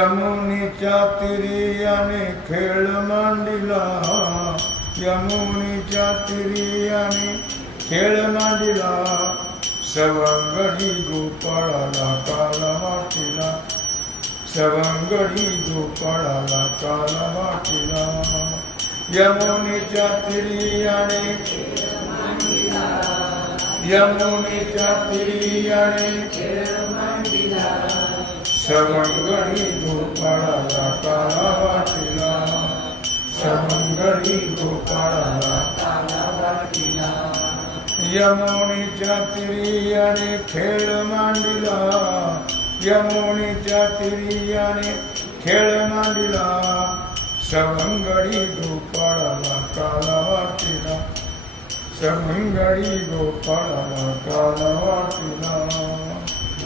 यमुनीच्या तिरियाने खेळ मांडिला. यमुनीच्या तिरियाने खेळ मांडिला. सवंगडी गोपाळाला काला वाटिला सवंगडी गोपाळाला काला वाटिला यमुनीच्या तिरियाने यमुनीच्या तिरियाने सवंगडी गोपाळाला काला वाटिला सवंगडी गोपाळाला यमुनीच्या तिरियाने खेळ मांडिला यमुनीच्या तिरियाने खेळ मांडिला सवंगडी गोपाळाला काला वाटिला सवंगडी गोपाळाला काला वाटिला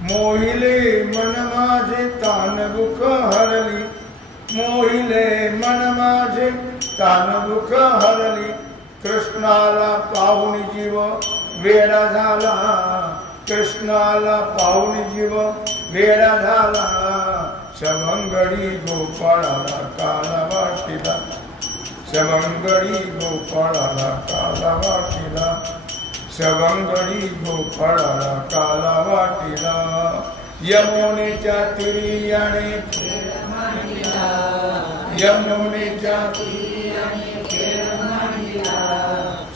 मोहिले मन माझे तानबुक हरली. मोहिले मन माझे तानबुक हरली. कृष्णाला पाहुणी जीव वेडा झाला. कृष्णाला पाहुणी जीव वेडा झाला. सवंगडी गोपाळाला काला वाटिला. सवंगडी गोपाळाला काला वाटिला. सवंगडी गोपाळाला काला वाटिला यमुनेच्या तिरियाने यमुनेच्या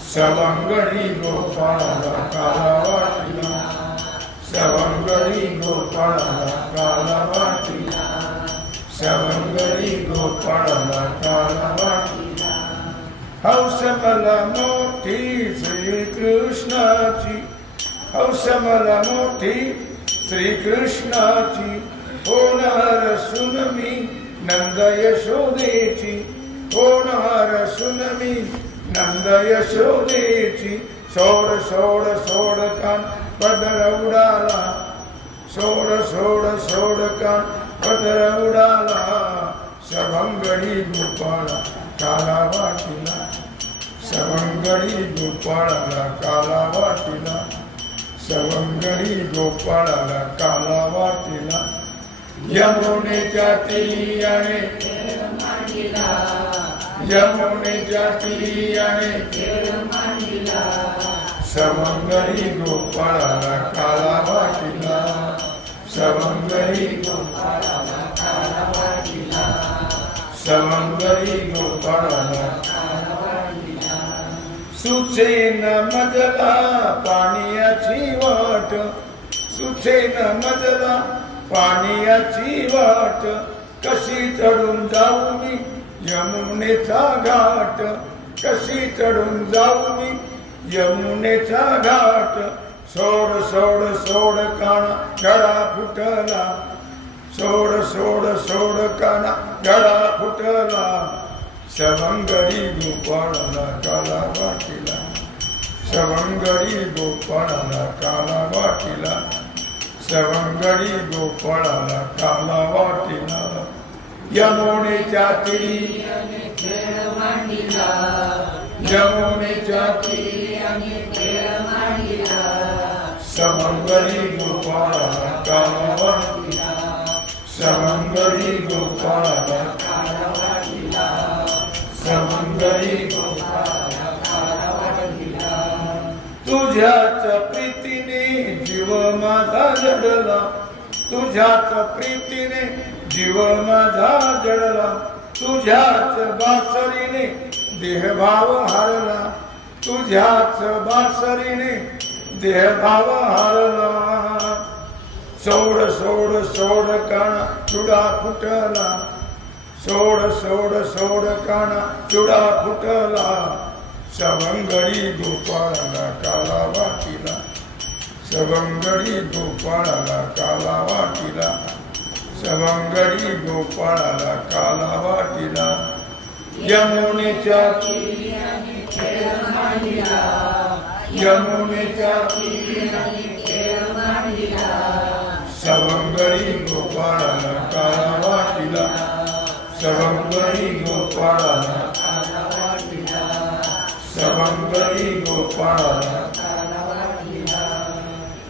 सवंगडी गोपाळाला काला वाटिला सवंगडी गोपाळाला काला वाटिला सवंगडी गोपाळाला काला वाटिला हौस मला मोठी श्रीकृष्णाची हौस मला मोठी. श्रीकृष्णाची होणार सुन मी नंद यशोदेची. होणार सुन मी नंद यशोदेची. सोड सोड सोड कान पदर उडाला. सोड सोड सोड कान पदर उडाला. सभंगडी गोपाळा काला वाटिला. गोपाळाला काला वाटिला. सवंगडी गोपाळाला काला वाटिला. यमुनेच्या तिरियाने यमुनेच्या तिरियाने सवंगडी गोपाळाला काला वाटिला. सवंगडी गोपाळाला सुसेन मजला पाण्याची वाट. सुसेन मजला पाण्याची वाट. कशी चढून जाऊ मी? यमुनेचा घाट. कशी चढून जाऊ मी? यमुनेचा घाट. सोड सोड सोड काना गळा फुटला. सोड सोड सोड काना गळा फुटला. शवंगरी गोपाळाला काला वाटिला. शवंगरी गोपाळाला काला वाटिला. शवंगरी गोपाळाला काला वाटिला. यमुनेच्या तिरी यमुनेच्या तिरी शवंगरी गोपाळाला काला वाटिला. शवंगरी गोपाळाला तुझ्याच प्रीतीने जीव माझा जडला. तुझ्याच प्रीतीने जीव माझा जडला. तुझ्याच बासरीने देहभाव हारला. तुझ्याच बासरीने देहभाव हारला. सोड सोड सोड काना चुडा फुटला. सोड सोड सोड काना चुडा फुटला. सवंगडी गोपाळाला काला वाटीला सवंगडी गोपाळाला काला वाटीला सवंगडी गोपाळाला काला वाटीला यमुनेच्या यमुनेच्या सवंगडी गोपाळाला काला वाटीला सवंगडी गोपाळाला सवंगडी गोपाळ.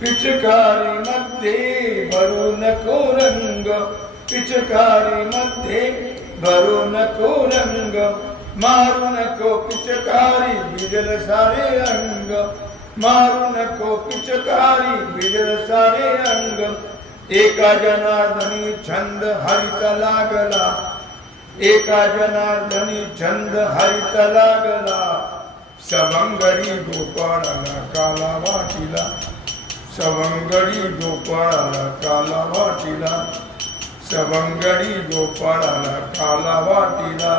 पिचकारी मध्ये भरू नको रंग. पिचकारी मध्ये भरू नको रंग. मारू नको पिचकारी भिजल सारे अंग. मारू नको पिचकारी भिजल सारे अंग. एका जनार्दनी छंद हरिचा लागला. एका जनार्दनी छंद हरिचा लागला. सवंगडी गोपाळाला काला वाटीला सवंगडी गोपाळाला काला वाटीला सवंगडी गोपाळाला काला वाटीला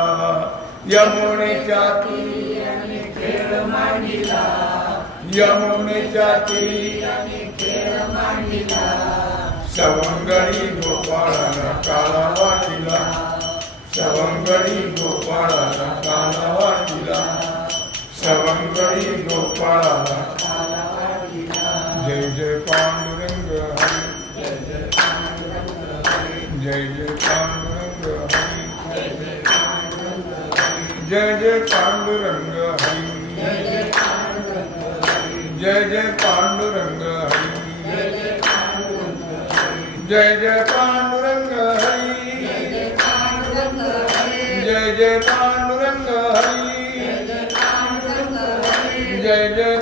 यमुनेच्या तीरी खेळ मांडिला. यमुनेच्या तीरी सवंगडी गोपाळाला काला वाटीला सवंगडी गोपाळाला काला वाटीला सवंगडी गोपाळाला जय जय पांडुरंग जय जय पांडुरंग हरी जय जय पांडुरंग हरी जय जय पांडुरंग हरी जय जय पांडुरंग हरी जय जय पांडुरंग हरी जय जय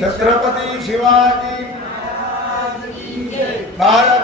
छत्रपती शिवाजी. भारत